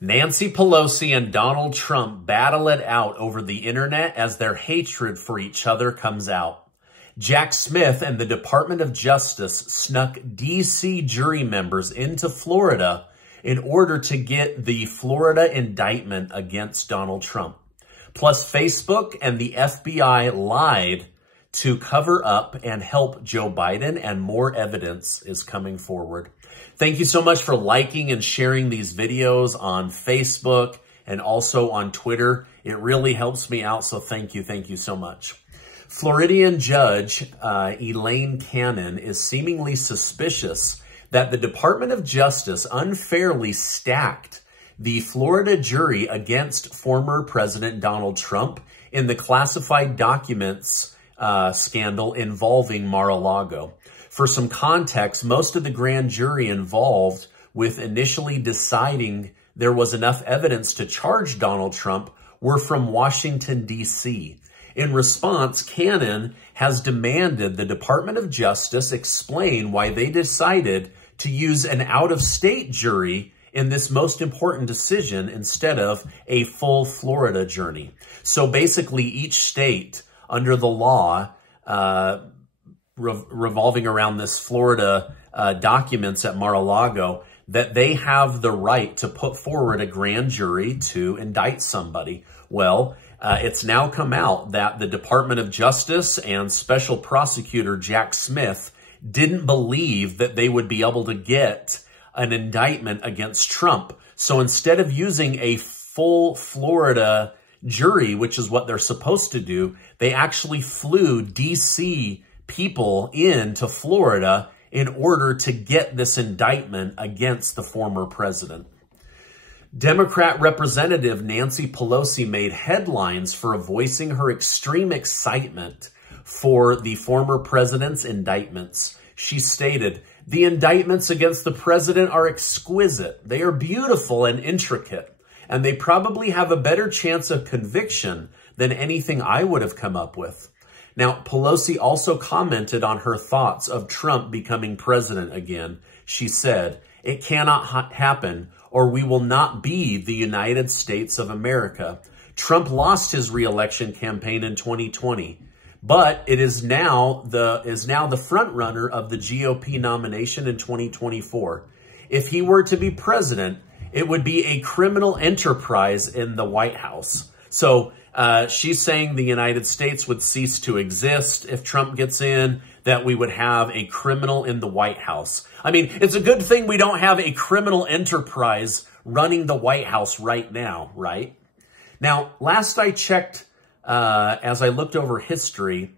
Nancy Pelosi and Donald Trump battle it out over the internet as their hatred for each other comes out. Jack Smith and the Department of Justice snuck D.C. jury members into Florida in order to get the Florida indictment against Donald Trump. Plus, Facebook and the FBI lied to cover up and help Joe Biden, and more evidence is coming forward. Thank you so much for liking and sharing these videos on Facebook and also on Twitter. It really helps me out, so thank you so much. Floridian Judge Elaine is seemingly suspicious that the Department of Justice unfairly stacked the Florida jury against former President Donald Trump in the classified documents scandal involving Mar-a-Lago. For some context, most of the grand jury involved with initially deciding there was enough evidence to charge Donald Trump were from Washington, D.C. In response, Cannon has demanded the Department of Justice explain why they decided to use an out-of-state jury in this most important decision instead of a full Florida jury. So basically, each state under the law revolving around this Florida documents at Mar-a-Lago, that they have the right to put forward a grand jury to indict somebody. Well, it's now come out that the Department of Justice and Special Prosecutor Jack Smith didn't believe that they would be able to get an indictment against Trump. So instead of using a full Florida jury, which is what they're supposed to do, they actually flew D.C. people into Florida in order to get this indictment against the former president. Democrat Representative Nancy Pelosi made headlines for voicing her extreme excitement for the former president's indictments. She stated, "The indictments against the president are exquisite. They are beautiful and intricate, and they probably have a better chance of conviction than anything I would have come up with." Now, Pelosi also commented on her thoughts of Trump becoming president again. She said, "It cannot happen, or we will not be the United States of America. Trump lost his re-election campaign in 2020, but it is now the front runner of the GOP nomination in 2024. If he were to be president, it would be a criminal enterprise in the White House." So she's saying the United States would cease to exist if Trump gets in, that we would have a criminal in the White House. I mean, it's a good thing we don't have a criminal enterprise running the White House right now, right? Now, last I checked, as I looked over history,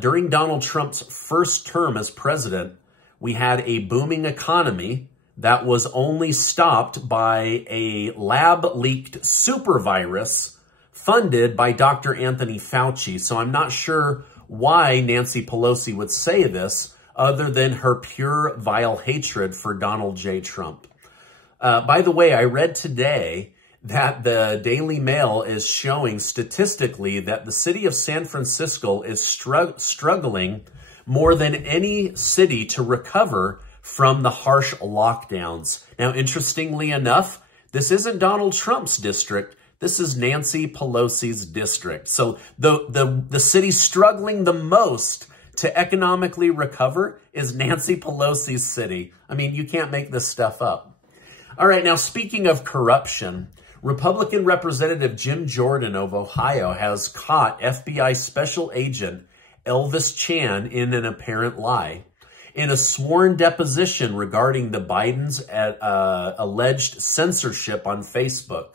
during Donald Trump's first term as president, we had a booming economy that was only stopped by a lab-leaked super virus funded by Dr. Anthony Fauci. So I'm not sure why Nancy Pelosi would say this other than her pure vile hatred for Donald J. Trump. By the way, I read today that the Daily Mail is showing statistically that the city of San Francisco is struggling more than any city to recover from the harsh lockdowns. Now, interestingly enough, this isn't Donald Trump's district. This is Nancy Pelosi's district. So the city struggling the most to economically recover is Nancy Pelosi's city. I mean, you can't make this stuff up. All right, now speaking of corruption, Republican Representative Jim Jordan of Ohio has caught FBI Special Agent Elvis Chan in an apparent lie. In a sworn deposition regarding the Biden's alleged censorship on Facebook,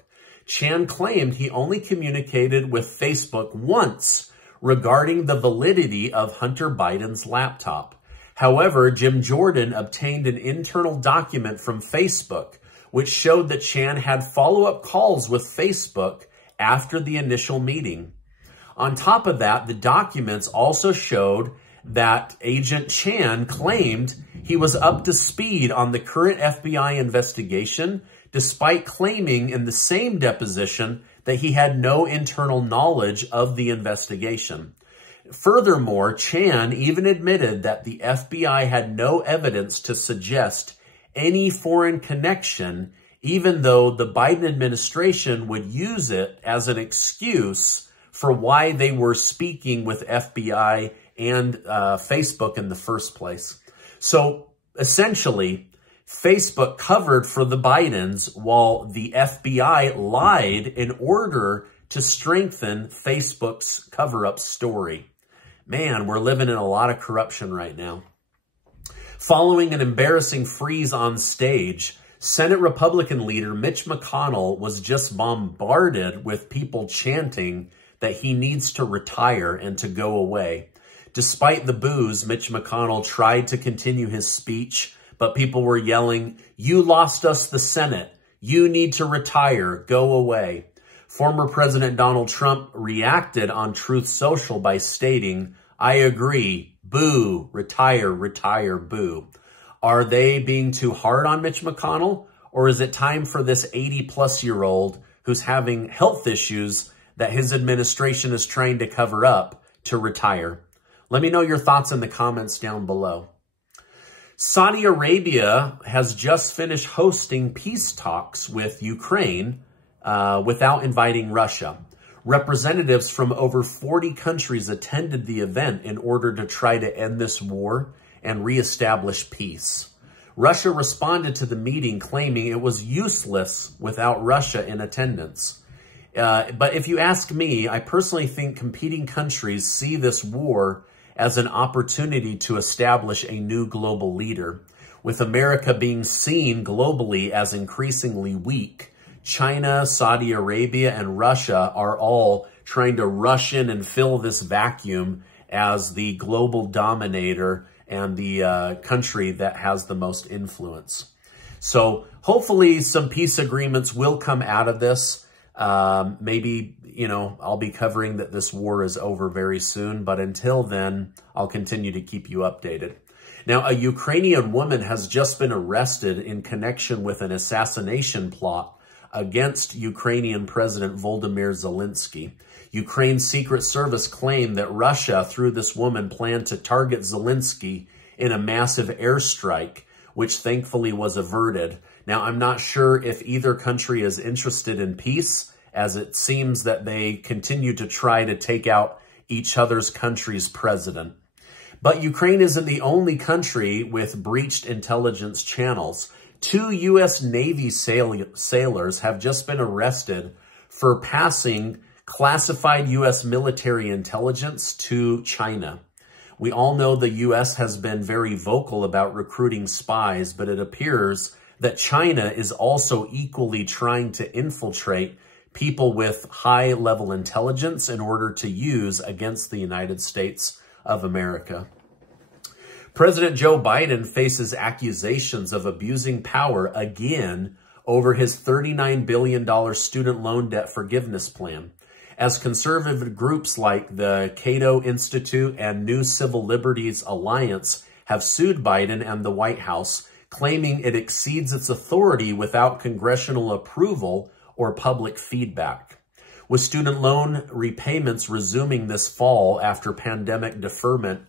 Chan claimed he only communicated with Facebook once regarding the validity of Hunter Biden's laptop. However, Jim Jordan obtained an internal document from Facebook, which showed that Chan had follow-up calls with Facebook after the initial meeting. On top of that, the documents also showed that Agent Chan claimed he was up to speed on the current FBI investigation, despite claiming in the same deposition that he had no internal knowledge of the investigation. Furthermore, Chan even admitted that the FBI had no evidence to suggest any foreign connection even though the Biden administration would use it as an excuse for why they were speaking with FBI and Facebook in the first place. So essentially, Facebook covered for the Bidens while the FBI lied in order to strengthen Facebook's cover-up story. Man, we're living in a lot of corruption right now. Following an embarrassing freeze on stage, Senate Republican leader Mitch McConnell was just bombarded with people chanting that he needs to retire and to go away. Despite the boos, Mitch McConnell tried to continue his speech, but people were yelling, "You lost us the Senate. You need to retire. Go away." Former President Donald Trump reacted on Truth Social by stating, "I agree. Boo. Retire, retire, boo." Are they being too hard on Mitch McConnell? Or is it time for this 80-plus-year-old who's having health issues that his administration is trying to cover up to retire? Let me know your thoughts in the comments down below. Saudi Arabia has just finished hosting peace talks with Ukraine without inviting Russia. Representatives from over 40 countries attended the event in order to try to end this war and reestablish peace. Russia responded to the meeting claiming it was useless without Russia in attendance. But if you ask me, I personally think competing countries see this war as an opportunity to establish a new global leader. With America being seen globally as increasingly weak, China, Saudi Arabia, and Russia are all trying to rush in and fill this vacuum as the global dominator and the country that has the most influence. So hopefully some peace agreements will come out of this. Maybe, I'll be covering that this war is over very soon, but until then, I'll continue to keep you updated. Now, a Ukrainian woman has just been arrested in connection with an assassination plot against Ukrainian President Volodymyr Zelensky. Ukraine's Secret Service claimed that Russia, through this woman, planned to target Zelensky in a massive airstrike, which thankfully was averted. Now, I'm not sure if either country is interested in peace, as it seems that they continue to try to take out each other's country's president. But Ukraine isn't the only country with breached intelligence channels. 2 U.S. Navy sailors have just been arrested for passing classified U.S. military intelligence to China. We all know the U.S. has been very vocal about recruiting spies, but it appears that China is also equally trying to infiltrate people with high-level intelligence in order to use against the United States of America. President Joe Biden faces accusations of abusing power again over his $39 billion student loan debt forgiveness plan, as conservative groups like the Cato Institute and New Civil Liberties Alliance have sued Biden and the White House, claiming it exceeds its authority without congressional approval or public feedback. With student loan repayments resuming this fall after pandemic deferment,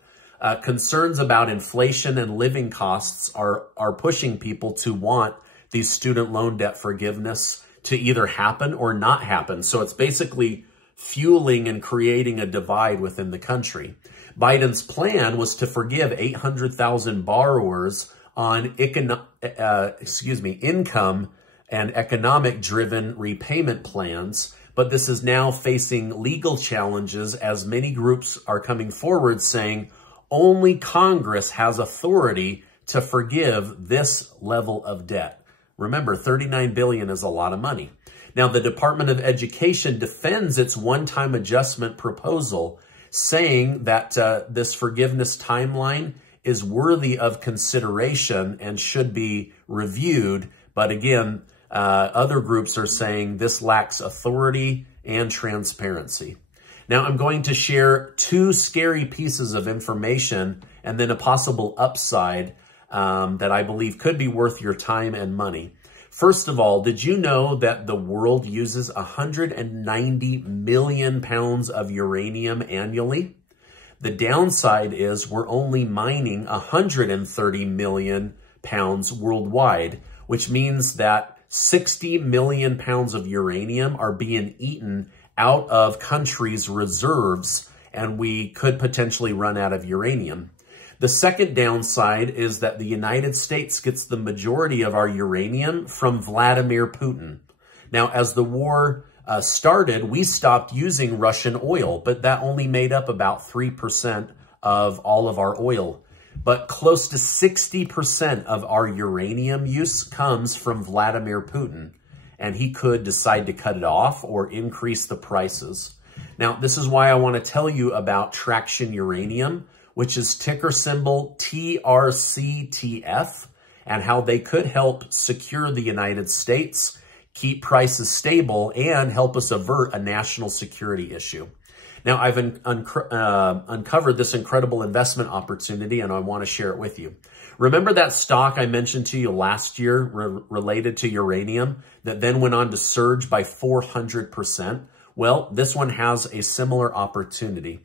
concerns about inflation and living costs are pushing people to want these student loan debt forgiveness to either happen or not happen. So it's basically fueling and creating a divide within the country. Biden's plan was to forgive 800,000 borrowers on income and economic-driven repayment plans, but this is now facing legal challenges as many groups are coming forward saying only Congress has authority to forgive this level of debt. Remember, $39 billion is a lot of money. Now, the Department of Education defends its one-time adjustment proposal, saying that this forgiveness timeline is worthy of consideration and should be reviewed. But again, other groups are saying this lacks authority and transparency. Now, I'm going to share 2 scary pieces of information and then a possible upside that I believe could be worth your time and money. First of all, did you know that the world uses 190 million pounds of uranium annually? The downside is we're only mining 130 million pounds worldwide, which means that 60 million pounds of uranium are being eaten out of countries' reserves, and we could potentially run out of uranium. The second downside is that the United States gets the majority of our uranium from Vladimir Putin. Now, as the war started, we stopped using Russian oil, but that only made up about 3% of all of our oil. But close to 60% of our uranium use comes from Vladimir Putin, and he could decide to cut it off or increase the prices. Now, this is why I want to tell you about Traction Uranium, which is ticker symbol TRCTF, and how they could help secure the United States, keep prices stable, and help us avert a national security issue. Now, I've uncovered this incredible investment opportunity, and I want to share it with you. Remember that stock I mentioned to you last year related to uranium that then went on to surge by 400%? Well, this one has a similar opportunity.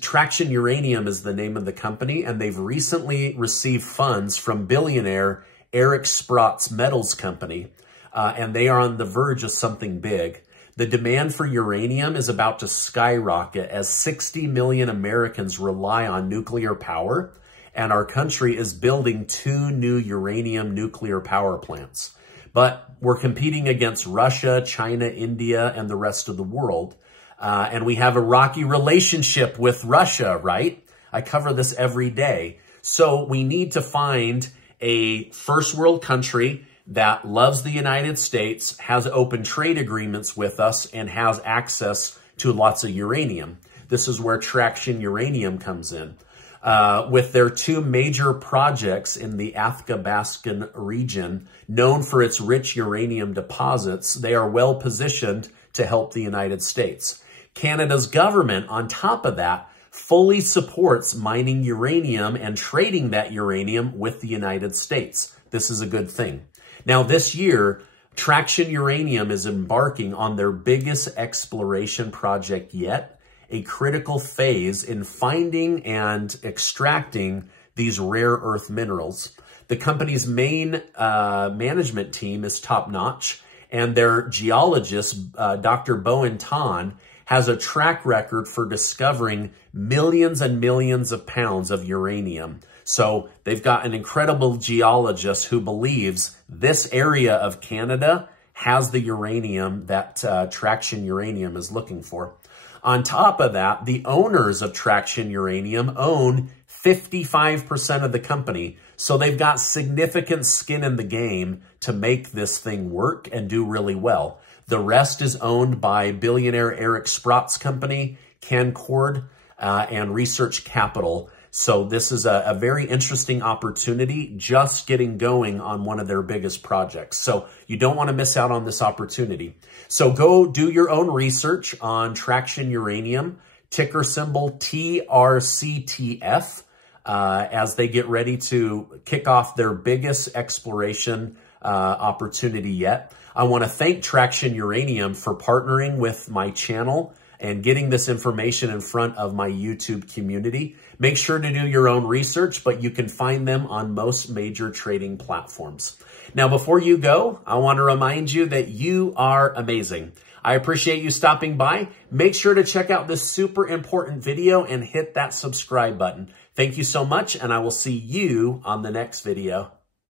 Traction Uranium is the name of the company, and they've recently received funds from billionaire Eric Sprott's Metals Company, and they are on the verge of something big. The demand for uranium is about to skyrocket as 60 million Americans rely on nuclear power, and our country is building 2 new uranium nuclear power plants. But we're competing against Russia, China, India, and the rest of the world. And we have a rocky relationship with Russia, right? I cover this every day. So we need to find a first world country that loves the United States, has open trade agreements with us, and has access to lots of uranium. This is where Traction Uranium comes in. With their 2 major projects in the Athabascan region, known for its rich uranium deposits, they are well positioned to help the United States. Canada's government, on top of that, fully supports mining uranium and trading that uranium with the United States. This is a good thing. Now, this year, Traction Uranium is embarking on their biggest exploration project yet, a critical phase in finding and extracting these rare earth minerals. The company's main management team is top-notch, and their geologist, Dr. Bowen Tan, has a track record for discovering millions and millions of pounds of uranium. So they've got an incredible geologist who believes this area of Canada has the uranium that Traction Uranium is looking for. On top of that, the owners of Traction Uranium own 55% of the company. So they've got significant skin in the game to make this thing work and do really well. The rest is owned by billionaire Eric Sprott's company, Cancord, and Research Capital. So this is a very interesting opportunity, just getting going on one of their biggest projects. So you don't want to miss out on this opportunity. So go do your own research on Traction Uranium, ticker symbol TRCTF, as they get ready to kick off their biggest exploration opportunity yet. I want to thank Traction Uranium for partnering with my channel and getting this information in front of my YouTube community. Make sure to do your own research, but you can find them on most major trading platforms. Now, before you go, I want to remind you that you are amazing. I appreciate you stopping by. Make sure to check out this super important video and hit that subscribe button. Thank you so much, and I will see you on the next video.